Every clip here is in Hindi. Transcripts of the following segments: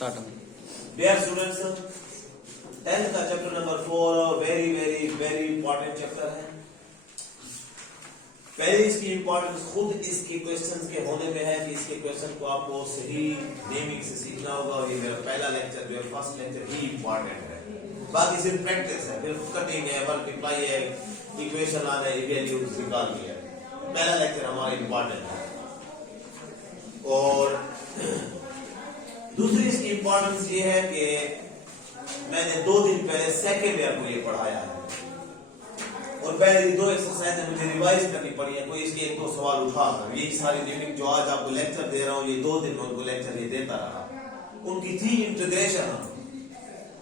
Dear students, 10th का chapter number 4 very important chapter है। पहले इसकी इंपॉर्टेंस खुद इसके क्वेश्चंस के होने में है कि इसके क्वेश्चन को आपको सही नेमिंग से सीखना होगा। और ये मेरा पहला लेक्चर जो है फर्स्ट लेक्चर ही इंपॉर्टेंट है, बाकी सिर्फ प्रैक्टिस है, फिर कटिंग है, मल्टीप्लाई है, इक्वेशन आना है, वैल्यूज निकालनी है। पहला लेक्चर हमारा इंपॉर्टेंट है। और दूसरी इसकी इंपॉर्टेंस ये है कि मैंने 2 दिन पहले सेकेंड ईयर को ये पढ़ाया है और पहले 2 एक्सरसाइज मुझे रिवाइज करनी पड़ी है। कोई इसके 1-2 सवाल उठा कर यही सारी रीडिंग जो आज आपको लेक्चर दे रहा हूँ, ये 2 दिन में उनको लेक्चर ये देता रहा। उनकी थी integration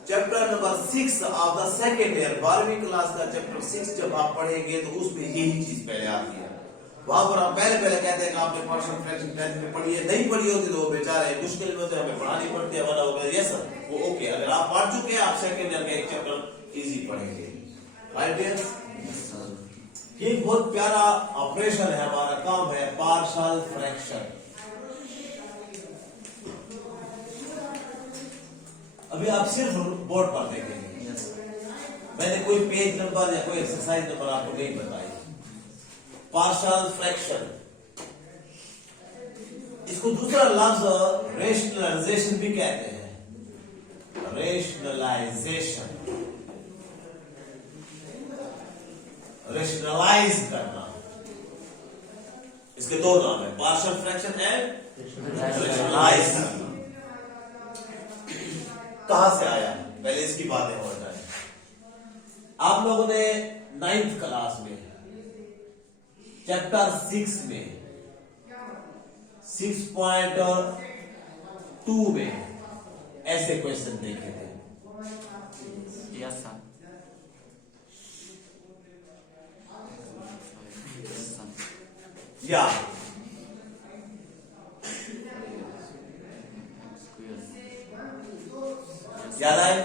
chapter number 6 of the second year, 12वीं क्लास का चैप्टर 6 जब आप पढ़ेंगे तो उसमें यही चीज पहले आती है। वहां पर आप पहले कहते हैं कि आपने पार्शियल फ्रैक्शन 10th में पढ़ी है, नहीं पढ़ी होती तो वो बेचारे मुश्किल में होते, हमें पढ़ानी पड़ती है वरना होगा यस सर वो ओके। अगर आप पढ़ चुके हैं आप सेकंड ईयर का एक चैप्टर इजी पढ़ेंगे। राइट डियर, ये बहुत प्यारा ऑपरेशन है, हमारा काम है पार्शियल फ्रैक्शन। अभी आप सिर्फ बोर्ड पर देखेंगे, मैंने कोई पेज नंबर या कोई एक्सरसाइज नंबर आपको नहीं बताई। पार्शियल फ्रैक्शन, इसको दूसरा लफ्ज रेशनलाइजेशन भी कहते हैं। रेशनलाइजेशन, रेशनलाइज करना, इसके 2 नाम है, पार्शियल फ्रैक्शन एंड रेशनलाइज करना। कहां से आया पहले इसकी बातें हो जाए। आप लोगों ने 9th क्लास में चैप्टर 6 में 6.2 में ऐसे क्वेश्चन देखे थे। Yes sir. या याद आए?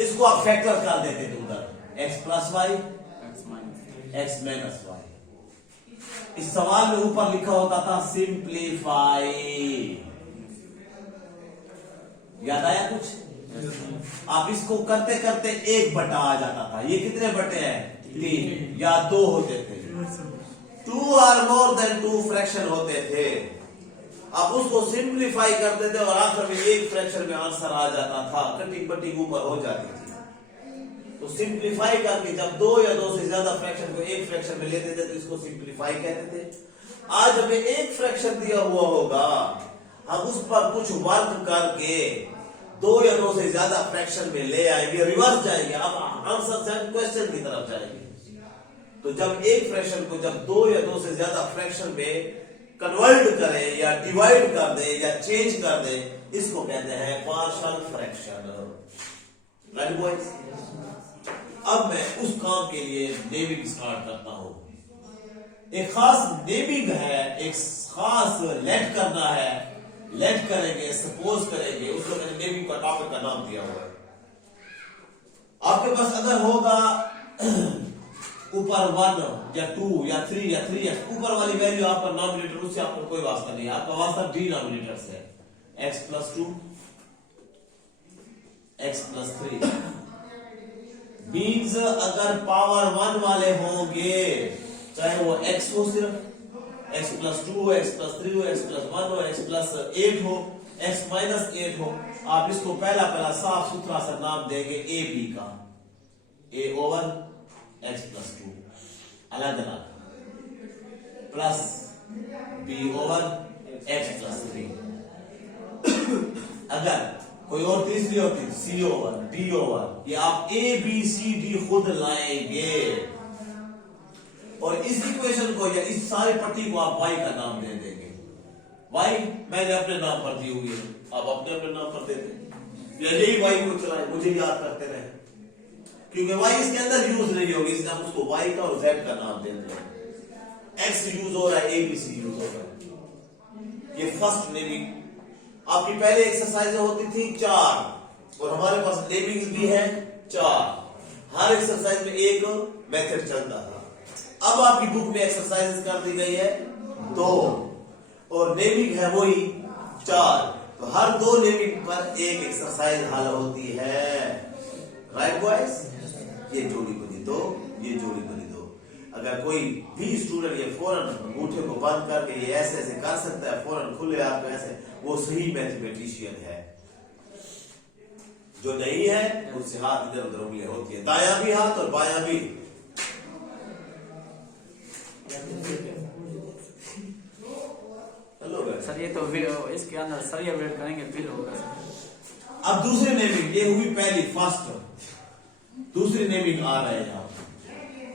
इसको आप फैक्टर कर देते थे उधर, x plus y x minus y. इस सवाल में ऊपर लिखा होता था सिंप्लीफाई। याद आया कुछ? आप इसको करते करते 1 बटा आ जाता था। ये कितने बटे हैं? 3 या 2 होते थे। 2 और मोर देन 2 फ्रैक्शन होते थे। आप उसको सिंप्लीफाई करते थे और आखिर में 1 फ्रैक्शन में आंसर आ जाता था, कटिंग बटिंग ऊपर हो जाती थी। तो सिंप्लीफाई करके जब 2 या 2 से ज्यादा फ्रैक्शन को 1 फ्रैक्शन में लेते थे तो इसको सिंप्लीफाई कहते थे। आज हमें 1 फ्रैक्शन दिया हुआ होगा, हम उस पर कुछ वर्क करके 2 या 2 से ज्यादा फ्रैक्शन में ले आएंगे, रिवर्स जाएंगे, अब आंसर से क्वेश्चन की तरफ जाएंगे। तो जब 1 फ्रैक्शन को जब 2 या 2 से ज्यादा फ्रैक्शन में कन्वर्ट करें या डिवाइड कर दे या चेंज कर दे, इसको कहते हैं पार्शियल फ्रैक्शन। राइट बॉयज, अब मैं उस काम के लिए नेमिंग स्टार्ट करता हूं। एक खास नेमिंग है, एक खास लेट करना है, लेट करेंगे, सपोज करेंगे, उसको मैंने नेमिंग का टॉपिक का नाम दिया हुआ है। आपके पास अगर होगा ऊपर 1 या 2 या 3 या 3x, ऊपर वाली वैल्यू आपका नॉमिनेटर, उससे आपका कोई वास्ता नहीं है, आपका वास्ता डिनोमिनेटर से है। x plus 2 x plus 3 means अगर पावर 1 वाले होंगे, चाहे वो x हो, सिर्फ x प्लस 2 हो, x प्लस 3 हो, x प्लस 1 हो, x प्लस 8 हो, x माइनस 8 हो, आप इसको पहला साफ सुथरा सा नाम देंगे a b का, a ओवर x प्लस 2 अलग अलग, plus b over x plus 3। अगर कोई और तीसरी होती c ओवर d ओवर, ये आप a b c d खुद लाएंगे और इस इक्वेशन को या इस सारी पट्टी को आप y का नाम दे देंगे। y मैंने अपने नाम पर दी हुई है, आप अपने अपने नाम पर दे दें, यही y को चलाए, मुझे याद करते रहे, क्योंकि y इसके अंदर यूज नहीं होगी, इसलिए हम उसको y का और z का नाम देते हैं। x यूज हो रहा है, a b c यूज हो रहा है। ये फर्स्ट नेमिंग। आपकी पहले एक्सरसाइज होती थी 4 और हमारे पास नेमिंग भी है 4। हर एक्सरसाइज में एक मेथड चलता था। अब आपकी बुक में एक्सरसाइज कर दी गई है 2 और नेमिंग है वही 4। तो हर दो नेमिंग पर एक एक्सरसाइज हल होती है, राइट बॉयज। ये जोड़ी बनी दो, ये जोड़ी बनी दो। अगर कोई भी स्टूडेंट ये फौरन अंगूठे को बंद करके ये ऐसे ऐसे कर सकता है, फौरन खुले हाथ में ऐसे, वो सही मैथमेटिशियन है। जो नहीं है उससे हाथ इधर उधर उंगलियां होती है, दायां भी हाथ और बायां भी। सर ये तो इसके अंदर सरिया वेट करेंगे फिर होगा सर। अब दूसरी नेमिंग, ये हुई पहली फर्स्ट। दूसरी नेमिंग आ रहे हैं आप,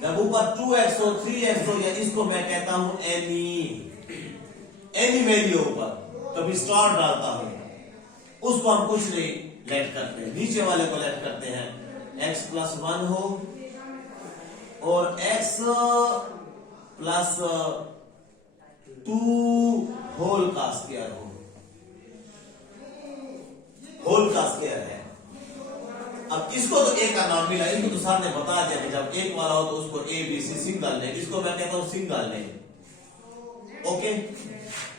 जब ऊपर 2x हो 3x हो, या इसको मैं कहता हूं एनी वैल्यू ऊपर, कभी स्टार डालता हूं, उसको हम कुछ नहीं लेट करते हैं, नीचे वाले को लेट करते हैं। x प्लस 1 हो और x प्लस 2 होल का स्क्वायर हो, होल का स्क्वायर है। अब इसको तो ए का नाम मिला, इनको तो सर ने बता दिया कि जब एक वाला हो तो उसको A B C single name, इसको मैं कहता हूं सिंगल नेम, ओके।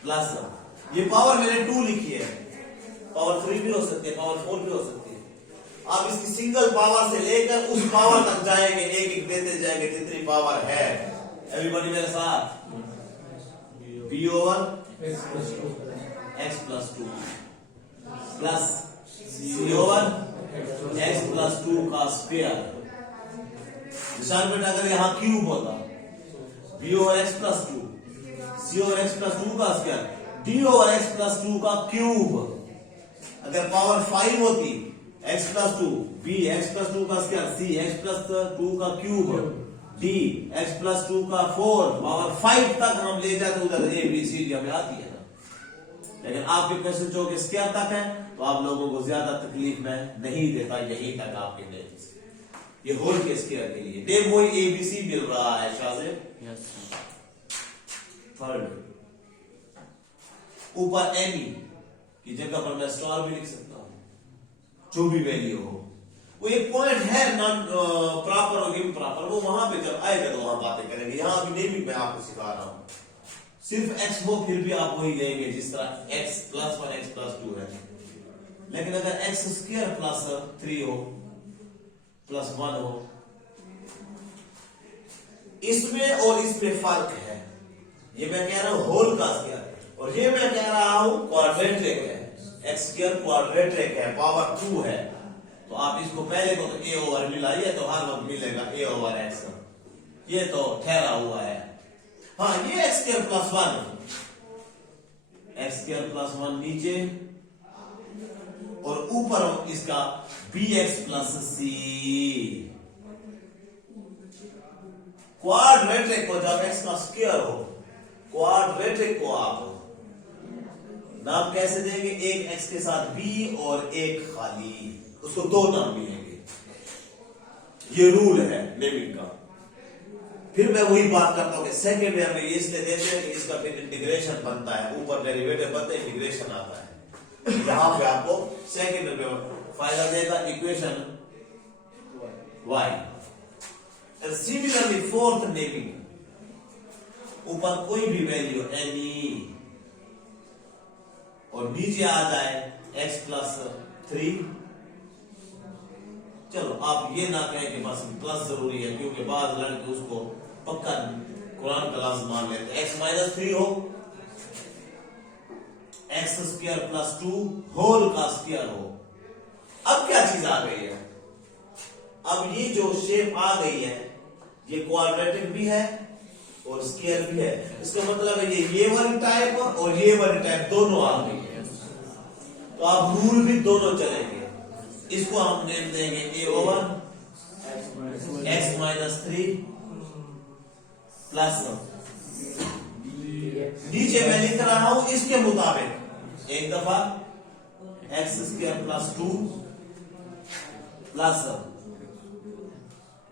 प्लस ये पावर मैंने 2 लिखी है, पावर 3 भी हो सकती है, पावर 4 भी हो सकती है। आप इसकी सिंगल पावर से लेकर उस पावर तक जाएंगे, एक एक देते जाएंगे जितनी पावर है। एवरीबॉडी मेरे साथ, b over x plus 2 plus c over x plus 2 का स्क्वायर। निशान बेटा अगर यहां क्यूब होता, b over x plus 2, c over x plus 2 का square, d over x plus 2 का क्यूब। अगर पावर 5 होती, x plus 2, b x plus 2 का स्क्वायर, c x प्लस 2 का क्यूब, d x प्लस 2 का 4, पावर 5 तक हम ले जाते उधर a b c d हमें आती है ना। लेकिन आपके क्वेश्चन जो कि स्क्वायर तक है, तो आप लोगों को ज्यादा तकलीफ में नहीं देता, यहीं तक आपके लिए ये होल के स्क्वायर के लिए डेम वही ए बी सी मिल रहा है शाजिब। Yes sir. थर्ड, ऊपर एनी की जगह पर मैं स्टार भी लिख सकता हूं, जो भी वैल्यू हो। वो एक पॉइंट है नॉन प्रॉपर और इम्प्रॉपर, वो वहां पे जब आएगा तो वहां बातें करेंगे। यहां अभी नेमिंग मैं आपको सिखा रहा हूं। सिर्फ x हो फिर भी आप वही लेंगे जिस तरह x प्लस 1 x प्लस 2 है। लेकिन अगर x स्क्वायर प्लस 3 हो, प्लस 1 हो, इसमें और इसमें फर्क है। ये मैं कह रहा हूं होल का स्क्वायर, और ये मैं कह रहा हूं क्वाड्रेटिक है। x स्क्वायर क्वाड्रेटिक है, पावर 2 है। तो आप इसको पहले को तो a ओवर मिलाइए तो हर वक्त मिलेगा a ओवर x। ये तो ठहरा हुआ है। हाँ, ये x square plus 1, x square plus 1 नीचे, और ऊपर इसका bx प्लस c। क्वाड्रेटिक को जब x का स्क्वायर हो, क्वाड्रेटिक को आप नाम कैसे देंगे? एक x के साथ b और एक खाली, उसको दो नाम मिलेंगे। ये रूल है नेमिंग का। फिर मैं वही बात करता हूं कि सेकेंड ईयर में इसलिए देते हैं कि इसका फिर इंटीग्रेशन बनता है, ऊपर डेरिवेटिव बनता है, इंटीग्रेशन आता है। यहां पे आपको सेकेंड ईयर में फाइनल देगा equation y। And similarly fourth naming, ऊपर कोई भी वैल्यू एनी और नीचे आ जाए x प्लस 3। चलो आप ये ना कहें कि बस प्लस जरूरी है, क्योंकि बाद लड़के उसको पक्का कुरान का लफ्ज मान लेते हैं। x माइनस 3 हो, x स्क्वायर प्लस 2 होल का स्क्वायर हो। अब क्या चीज आ गई है? अब ये जो शेप आ गई है, ये क्वाड्रेटिक भी है और स्क्वायर भी है। इसका मतलब है ये वाली टाइप और ये वाली टाइप दोनों आ गई है। तो आप रूल भी दोनों चलेंगे। इसको हम नेम देंगे a over x minus 3 plus, नीचे मैं लिख रहा हूं इसके मुताबिक एक दफा x square plus 2 plus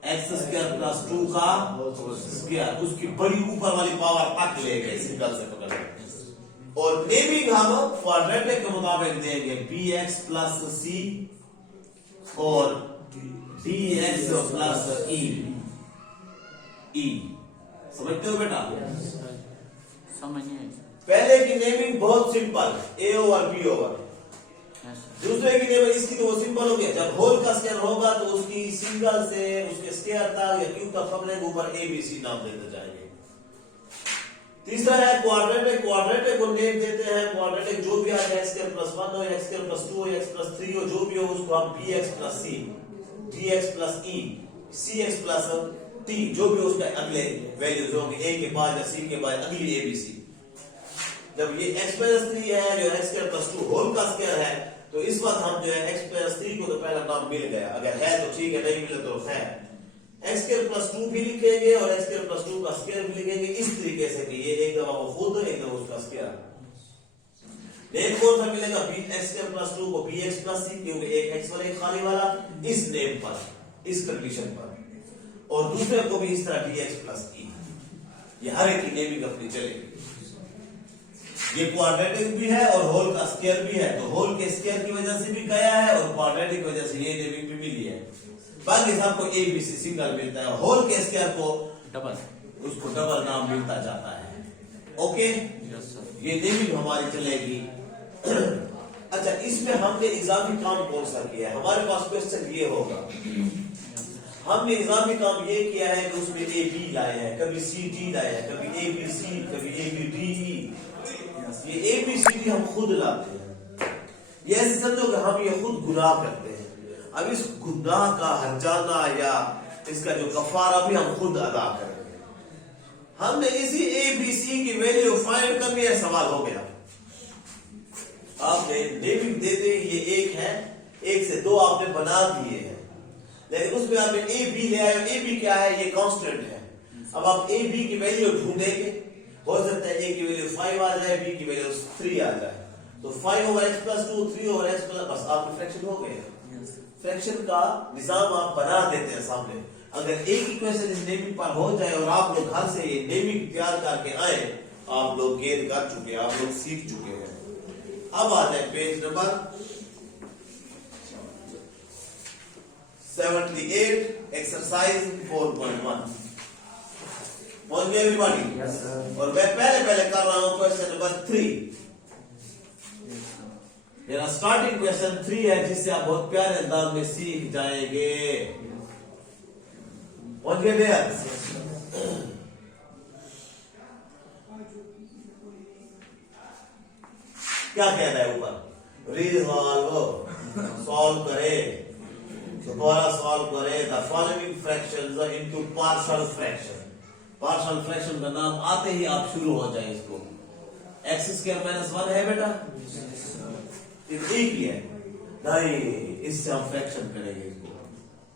x square plus 2 का स्क्वायर, उसकी बड़ी ऊपर वाली पावर तक ले गए सिंगल से पकड़ के। और नेमिंग हम क्वाड्रेटिक के मुताबिक देंगे bx प्लस c और dx प्लस e। समझते हो बेटा? समझ नहीं। पहले की नेमिंग बहुत simple, a over b over. दूसरे की नेबर इसकी तो वो सिंपल हो गया, जब होल का स्क्वायर होगा तो उसकी सिंगल से उसके स्क्वायर तक या क्यूब तक सब ऊपर ए बी सी नाम देते जाएंगे। तीसरा है क्वाड्रेटिक। क्वाड्रेटिक को नेम देते हैं क्वाड्रेटिक जो भी आए एक्स स्क्वायर प्लस 1 हो एक्स स्क्वायर प्लस 2 हो एक्स प्लस 3 हो जो भी हो उसको हम bx plus c dx plus e cx plus t जो भी उसका अगले वैल्यूज होंगे a के बाद या c के बाद अगली a b c। जब ये x प्लस 3 है जो x स्क्वायर प्लस 2 होल का स्क्वायर है तो इस वक्त हम जो है x प्लस 3 को तो पहला नाम मिल गया, अगर है तो ठीक है नहीं मिले तो है x स्क्वायर प्लस 2 भी लिखेंगे और x स्क्वायर प्लस 2 का स्क्वायर भी लिखेंगे इस तरीके से कि ये एक दफा वो खुद एक दफा उसका स्क्वायर। नेम कौन सा मिलेगा x स्क्वायर प्लस 2 को bx प्लस c क्योंकि एक x वाला एक खाली वाला इस नेम पर इस कंडीशन पर, और दूसरे को भी इस तरह dx प्लस e। ये हर एक की नेमिंग अपनी चलेगी। ये क्वाड्रेटिक भी है और होल का स्क्वायर भी है, तो होल के स्क्वायर की वजह से भी गया है और क्वाड्रेटिक की वजह से ये नेमिंग भी मिली है। बाकी सबको ए बी सी सिंगल मिलता है, होल के स्क्वायर को डबल उसको डबल नाम मिलता जाता है। ओके, ये नेमिंग हमारी चलेगी। अच्छा, इसमें हमने इजाफी काम कौन सा किया है? हमारे पास क्वेश्चन ये होगा, हमने इजाफी काम ये किया है कि उसमें ए बी लाए हैं, कभी सी डी लाए हैं, कभी ए बी सी, कभी ए बी डी ई। ये ए बी सी डी हम खुद लाते हैं। ये ऐसे समझो कि हम ये खुद गुनाह करते हैं, अब इस गुनाह का हर्जाना या इसका जो कफारा भी हम खुद अदा करेंगे। हमने इसी ए बी सी की वैल्यू फाइंड करनी है, सवाल हो गया। आपने नेमिंग देते ही ये एक है, एक से दो आपने बना दिए हैं, लेकिन उसमें आपने ए बी ले आए। ए बी क्या है? ये कांस्टेंट है। अब आप ए बी की वैल्यू ढूंढेंगे, हो सकता है ए की वैल्यू 5 आ जाए, बी की वैल्यू 3 आ जाए, तो 5 over x plus 2 3 over x plus, बस आपके फ्रैक्शन हो गए। फ्रैक्शन का निजाम आप बना देते हैं सामने। अगर एक इक्वेशन इस नेमिंग पर हो जाए और आप लोग घर से ये नेमिंग तैयार करके आए, आप लोग गेन कर चुके हैं, आप लोग सीख चुके हैं। अब आ जाए पेज नंबर 78 एक्सरसाइज 4.1। पहुंच गए एवरीबॉडी? Yes, sir. और मैं पहले कर रहा हूं क्वेश्चन नंबर 3। मेरा स्टार्टिंग क्वेश्चन 3 है जिससे आप बहुत प्यारे अंदाज में सीख जाएंगे। पहुंच गए भैया? क्या कहता है ऊपर? रिजॉल्व, सॉल्व करे, दोबारा सॉल्व करे the following fractions into partial fraction. Partial fraction का नाम आते ही आप शुरू हो जाए इसको। एक्स स्क्वायर माइनस 1 है बेटा, एक ही है नहीं, इससे हम फ्रैक्शन करेंगे इसको।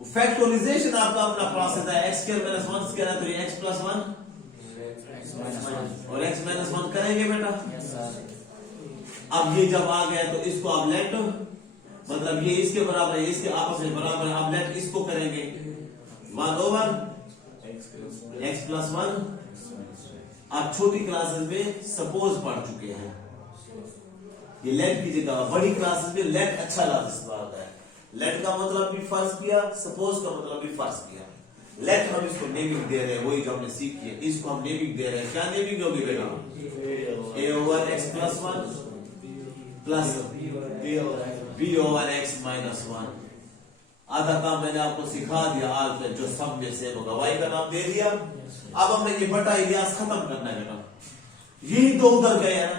फैक्टराइजेशन आपका अपना प्रोसेस है। एक्स स्क्वायर माइनस 1 स्क्वायर है तो ये एक्स प्लस 1 और एक्स माइनस 1 करेंगे बेटा। अब ये जब आ गया तो इसको आप लेट, मतलब ये इसके बराबर है, इसके आपस में बराबर है, आप लेट इसको करेंगे 1 ओवर x प्लस 1। आप छोटी क्लासेस में सपोज पढ़ चुके हैं, ये लेट की जगह बड़ी क्लासेस में लेट अच्छा लाता है। लेट का मतलब भी फर्ज किया, सपोज का मतलब भी फर्ज किया। लेट हम इसको नेमिंग दे रहे हैं, वही जो हमने सीखी है, इसको हम नेमिंग दे रहे हैं। क्या नेमिंग होगी बेटा? a over x plus 1 plus b over x minus 1। आधा काम मैंने आपको सिखा दिया आज पे, जो सब में से होगा y का नाम दे दिया। अब हमने ये बटा इलियास खत्म करना है बेटा। यही दो उधर गए हैं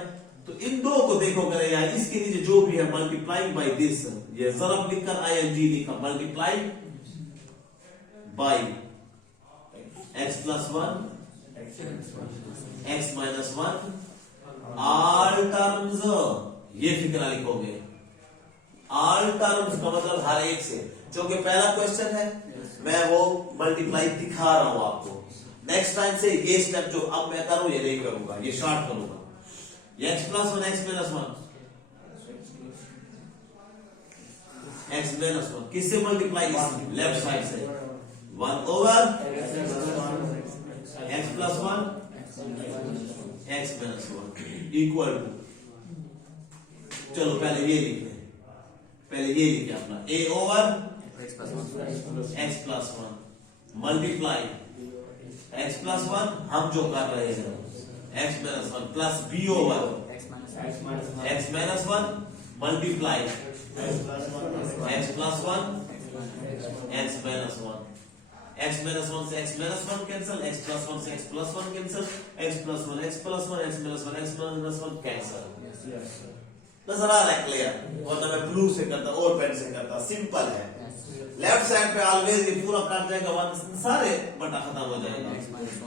तो इन दो को देखो करे यार, इसके नीचे जो भी है मल्टीप्लाइंग बाय दिस, ये जरब लिखकर ing लिखा, multiply by x plus 1 x minus 1 all terms. ये फिक्रा लिखोगे, ऑल टर्म्स का मतलब हर एक से, जो कि पहला क्वेश्चन है मैं वो मल्टीप्लाई दिखा रहा हूं आपको। नेक्स्ट टाइम से ये स्टेप जो अब मैं करूं ये नहीं करूंगा, ये शॉर्ट करूंगा। ये x plus 1 x minus 1 x minus 1 किससे मल्टीप्लाई? लेफ्ट साइड से 1 over x plus 1 x minus 1 equal to, चलो पहले ये लिखते हैं, पहले ये लिखे अपना a over x plus 1 multiply x plus 1 हम जो कर रहे हैं x minus 1 plus b over x minus 1 multiply x plus 1 x minus 1, x minus 1 से x minus 1 cancel, x plus 1 से x plus 1 cancel, x plus 1 x plus 1, x minus 1 x minus 1 cancel. नजर आ रहा है क्लियर? और मैं ब्लू से करता और पेन से करता, सिंपल है। लेफ्ट साइड पे ऑलवेज ये पूरा काट जाएगा, वन सारे बटा खत्म हो जाएगा।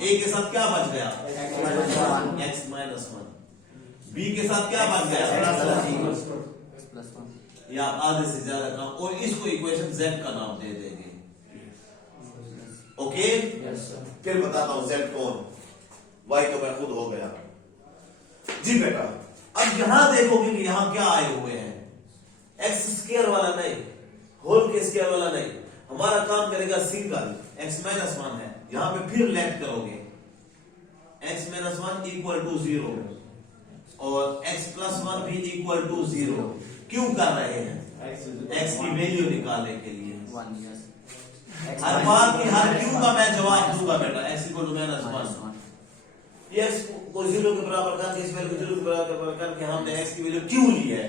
ए के साथ क्या बच गया? x minus 1। बी के साथ क्या बच गया? या आधे से ज्यादा कम, और इसको इक्वेशन z का नाम दे देंगे। ओके फिर बताता हूं z कौन, y तो मैं खुद हो गया जी बेटा। अब यहां देखोगे कि यहां क्या आए हुए हैं, एक्स स्क्वायर वाला नहीं, होल के स्क्वायर वाला नहीं, हमारा काम करेगा सिंगल। x माइनस 1 है, यहां पे फिर लेट करोगे x माइनस 1 इक्वल टू 0 और x प्लस 1 भी इक्वल टू 0। क्यों कर रहे हैं? x की वैल्यू निकालने के लिए। हर बात की हर क्यों का मैं जवाब दूंगा बेटा। x इक्वल टू माइनस 1, ये x को 0 के बराबर करके, इस वैल्यू को 0 के बराबर करके हमने x की वैल्यू क्यों ली है?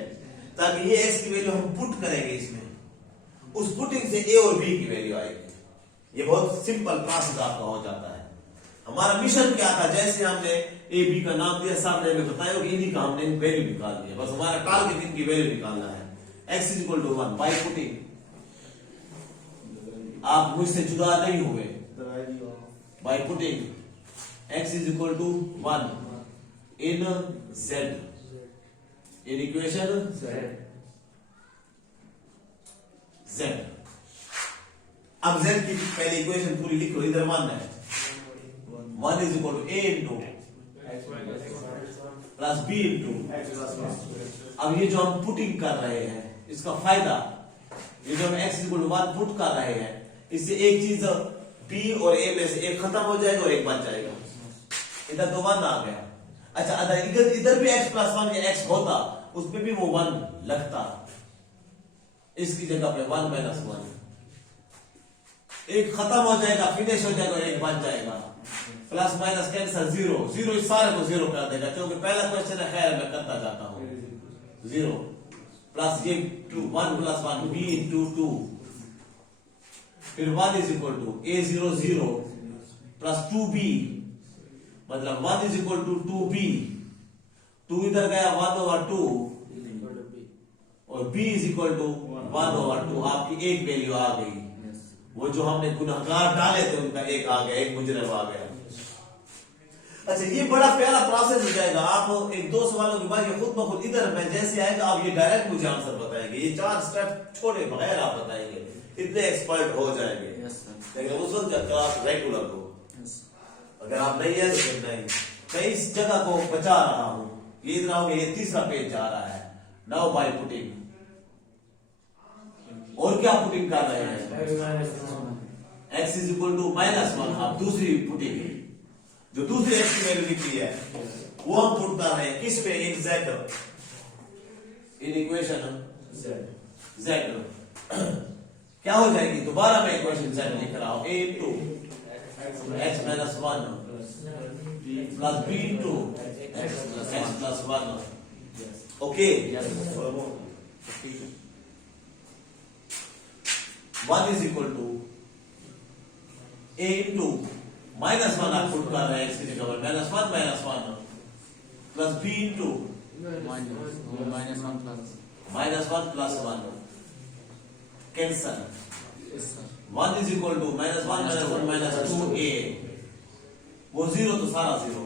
ताकि ये x की वैल्यू हम पुट करेंगे इसमें, उस पुटिंग से a और b की वैल्यू आएगी। ये बहुत सिंपल प्रोसेस आपका हो जाता है। हमारा मिशन क्या था? जैसे हमने ए बी का नाम दिया, सामने हमें बताया कि इन्हीं का हमने वैल्यू निकाल दिया, बस हमारा टारगेट इनकी वैल्यू निकालना है। x is equal to 1 by putting, आप मुझसे जुदा नहीं हुए, by putting x is equal to 1 in z, in equation z। अब z की पहले इक्वेशन पूरी लिखो, इधर 1 है, 1 is equal to a into plus b into. अब ये जो हम पुटिंग कर रहे हैं इसका फायदा, ये जो हम x इक्वल टू 1 पुट कर रहे हैं, इससे एक चीज b और a में से एक खत्म हो जाएगा और एक बच जाएगा। इधर तो 1 आ गया। अच्छा अगर इधर भी x प्लस 1 या x होता, उसमें भी वो 1 लगता, इसकी जगह पे 1 माइनस 1, एक खत्म हो जाएगा, फिनिश हो जाएगा और एक बच जाएगा। प्लस माइनस कैंसिल, 0 0 इस सारे को 0 कर देगा, क्योंकि पहला क्वेश्चन है, खैर मैं करता जाता हूं। 0 प्लस ये 2 1 प्लस 1 b इंटू 2, फिर 1 is equal to a 0 0 plus 2b, मतलब 1 इज इक्वल टू 2b, 2 इधर गया 1 ओवर 2 और b is equal to 1 over 2। आपकी एक वैल्यू आ गई, वो जो हमने गुनहगार डाले थे उनका एक आ गया, एक मुजरिम आ गया। अच्छा ये बड़ा प्यारा प्रोसेस हो जाएगा। आप एक दो सवालों के बाद ये खुद ब खुद इधर में जैसे आएगा, आप ये डायरेक्ट मुझे आंसर बताएंगे, ये 4 स्टेप छोड़े बगैर आप बताएंगे, इतने एक्सपर्ट हो जाएंगे। लेकिन उस वक्त जब क्लास रेगुलर हो, अगर आप नहीं है तो फिर नहीं। मैं इस जगह को बचा रहा हूं, ये इधर आओगे, ये तीसरा पेज जा रहा है। नाउ बाय पुटिंग, और क्या पुटिंग कर रहे हैं? x is equal to minus 1, आप दूसरी पुटिंग, जो दूसरी x की वैल्यू लिखी है वो हम पुट कर रहे हैं किस पे? इन z, इन इक्वेशन z। क्या हो जाएगी? दोबारा मैं इक्वेशन z लिख रहा हूं, a into x minus 1 plus b into x plus 1। Okay 1 is equal to a into minus 1 आप पुट कर रहे हैं x की जगह पर, minus 1 plus b into minus 1 plus 1 cancel. 1 is equal to minus 1 minus 2a, वो 0 तो सारा 0,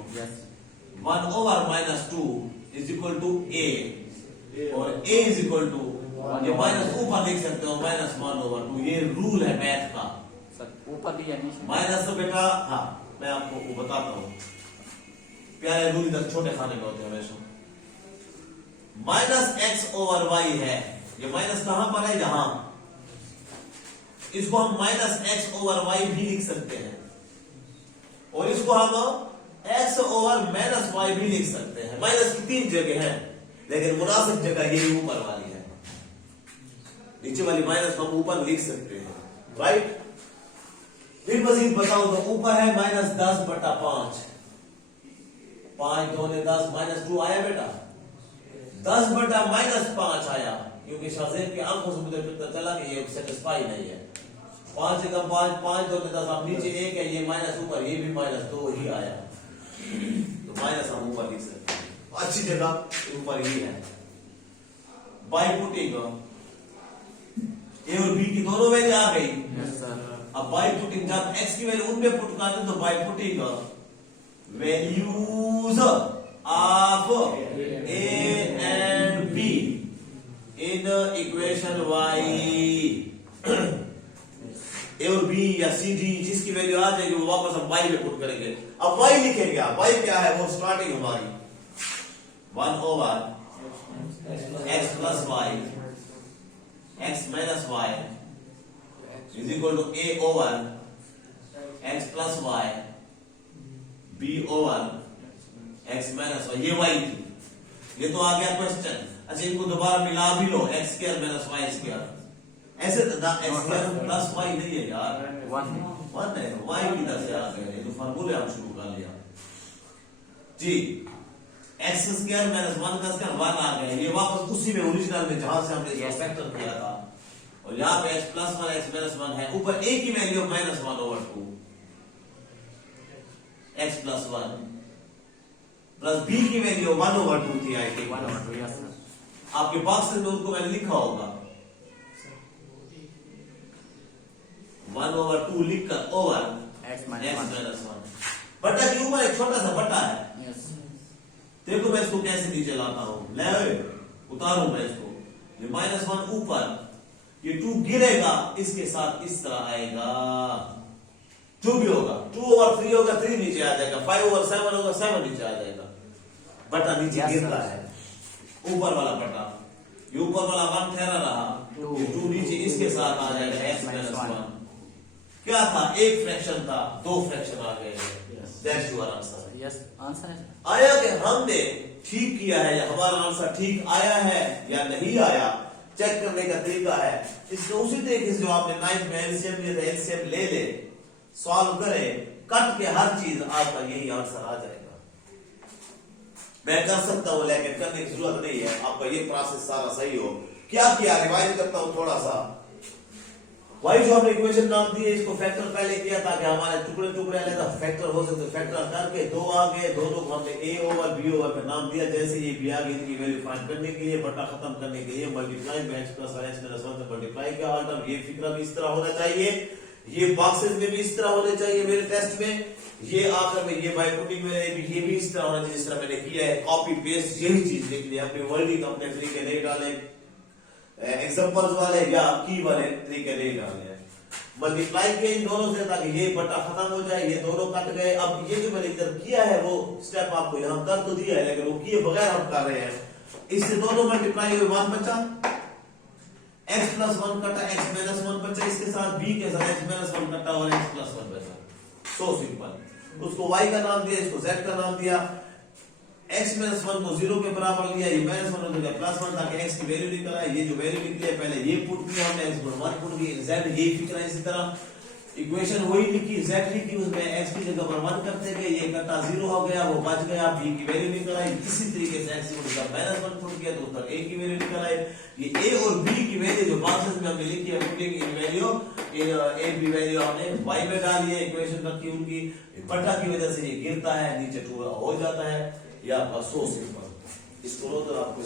1 over minus 2 is equal to a, और a इज इक्वल टू, ये माइनस ऊपर लिख सकते हो, माइनस 1 ओवर 2, ये रूल है मैथ का। ऊपर भी माइनस तो बेटा, हाँ मैं आपको वो बताता हूं, प्यारे रूल इधर छोटे खाने में होते हैं हमेशा। माइनस एक्स ओवर वाई है, ये माइनस कहां पर है? यहां। इसको हम माइनस एक्स ओवर वाई भी लिख सकते हैं, और इसको हम एक्स ओवर माइनस वाई भी लिख सकते हैं। माइनस की 3 जगह है, लेकिन मुनासिब जगह यही ऊपर वाली है। नीचे वाली माइनस को हम ऊपर लिख सकते हैं, राइट। फिर मजीद बताओ तो ऊपर है माइनस 10 बटा 5, 5 2 10, माइनस 2 आया बेटा, 10/-5 आया, क्योंकि शाज़ेब के आंखों से मुझे पता चला कि ये सेटिस्फाई नहीं है। 5 × 5 5 2 10, अब नीचे 1 है, ये माइनस ऊपर, ये भी -2 ही आया, तो माइनस हम ऊपर लिख सकते हैं, अच्छी जगह ऊपर ही है। बाई पुटिंग ए और बी की दोनों वैल्यू आ गई। Yes sir. अब बाई पुटिंग जब x की वैल्यू उनमें पुट कर दे तो by putting values of a and b in equation y, ए और बी या सी डी जिसकी वैल्यू आ जाएगी वो वापस हम y में पुट करेंगे। अब y लिखेंगे, y क्या है, वो स्टार्टिंग हमारी 1/x plus y x minus y is equal to a over x plus y b over x minus y, ये y थी, ये तो आ गया क्वेश्चन। अच्छा इनको दोबारा मिला भी लो, x square minus y square, ऐसे तो ना x square plus y नहीं है यार, 1 है, y किधर से आ गया, ये तो फार्मूले हम शुरू कर लिया जी। x स्क्वायर माइनस 1 का स्क्वायर 1 आ गया, ये वापस उसी में ओरिजिनल में जहां से हमने इसको फैक्टर किया था, और यहाँ पे x प्लस 1 x माइनस 1 है, ऊपर a की value -1/2 x plus 1 plus b की वैल्यू 1/2 थी, आई थिंक 1/2। Yes sir. आपके बॉक्स में उनको मैंने लिखा होगा 1/2 लिखकर ओवर x x -1। बटा के ऊपर एक छोटा सा बटा है, यस। देखो मैं इसको कैसे नीचे लाता हूं, ले उतारूं मैं इसको, ये -1 ऊपर, ये 2 गिरेगा इसके साथ इस तरह आएगा, जो भी होगा 2/3 होगा, 3 नीचे आ जाएगा, 5/7 होगा, 7 नीचे आ जाएगा, बटा नीचे गिरता है, ऊपर वाला बटा, ये ऊपर वाला 1 ठहरा रहा, ये 2 नीचे इसके साथ आ जाएगा x -1। क्या था, एक फ्रैक्शन था, 2 फ्रैक्शन आ गए, that's your answer. Yes answer है। आया कि हमने ठीक किया है, या हमारा आंसर ठीक आया है या नहीं आया, चेक करने का तरीका है, इसको उसी तरीके से जो आपने 9th में एलसीएम लिया था, एलसीएम ले ले, सॉल्व करे, कट के हर चीज आपका यही आंसर आ जाएगा। मैं कर सकता हूं लेकिन करने की जरूरत नहीं है, आपका ये प्रोसेस सारा सही हो। क्या किया, रिवाइज करता हूं थोड़ा सा। वाई जो हमने इक्वेशन नाम दी है, इसको फैक्टर पहले किया था कि हमारे टुकड़े टुकड़े अलग फैक्टर हो सकते, फैक्टर करके 2 आ गए, दोनों को हमने a ओवर b ओवर का नाम दिया, जैसे ये b आ गई, इनकी वैल्यू फाइंड करने के लिए, बटा खत्म करने के लिए मल्टीप्लाई में x प्लस x माइनस 1 से मल्टीप्लाई किया। ऑर्डर ये फिक्रा भी इस तरह होना चाहिए, ये बॉक्सेस में भी इस तरह होने चाहिए मेरे टेस्ट में, ये आकर में ये बाय पुटिंग में ये भी इस तरह होना चाहिए जिस तरह मैंने किया है, कॉपी पेस्ट यही चीज लिख ली, अपने वर्डिंग अपने तरीके नहीं डाले, एग्जांपल्स वाले या की वाले तरीके नहीं डाले, मल्टीप्लाई किए इन दोनों से ताकि ये बटा खत्म हो जाए, ये दोनों कट गए। अब ये जो मैंने इधर किया है वो स्टेप आपको यहाँ कर तो दिया है, लेकिन वो किए बगैर हम कर रहे हैं, इससे दोनों मल्टीप्लाई हुए 1 बचा, x प्लस 1 कटा, x माइनस 1 बचा, इसके साथ b के साथ x माइनस 1 कटा और x प्लस 1 बचा, सो सिंपल। उसको y का नाम दिया, इसको z का नाम दिया, x माइनस 1 को 0 के बराबर लिया, ये माइनस 1 हो गया प्लस 1 ताकि x की वैल्यू निकल आए, ये जो वैल्यू निकली है पहले ये पुट किया हमने, x पर 1 पुट किया, z यही फिक्र है, इसी तरह इक्वेशन वही लिखी, z लिखी, उसमें x की जगह पर 1 करते गए, ये कटा 0 हो गया, वो बच गया, b की वैल्यू निकल आई, इसी तरीके से x की जगह माइनस 1 पुट किया तो उत्तर a की वैल्यू निकल आई। ये a और b की वैल्यू जो बॉक्सेस में हमने लिखी है, putting in value a b value हमने y में डाली है, इक्वेशन रखी उनकी, बटा की वजह से ये गिरता है, नीचे 2 हो जाता है, या आपका सो सिंपल। इसको लो तो आपको